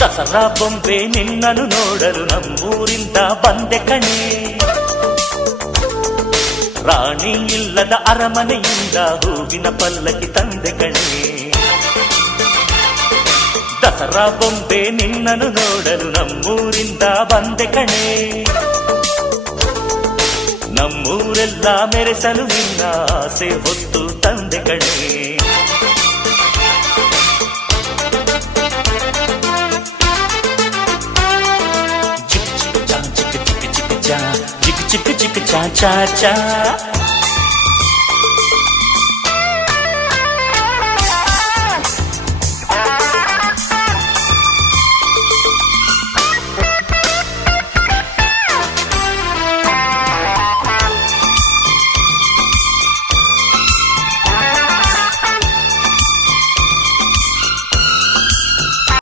ದಸರಾ ಬೊಂಬೆ ನಿನ್ನನ್ನು ನೋಡಲು ನಮ್ಮೂರಿಂದ ಬಂದೆ ಕಣೆ. ರಾಣಿ ಇಲ್ಲದ ಅರಮನೆಯಿಂದ ಹೂವಿನ ಪಲ್ಲಕ್ಕಿ ತಂದೆ ಕಣೆ. ದಸರಾ ಬೊಂಬೆ ನಿನ್ನನ್ನು ನೋಡಲು ನಮ್ಮೂರಿಂದ ಬಂದೆ ಕಣೆ. ನಮ್ಮೂರೆಲ್ಲ ಮೆರೆಸಲು ನಿನ್ನ ಆಸೆ ಹೊತ್ತು ತಂದೆ ಕಣೆ. ಚಿಕ್ಕ ಚಿಕ್ಕ ಚಾ ಚಾ ಚಾ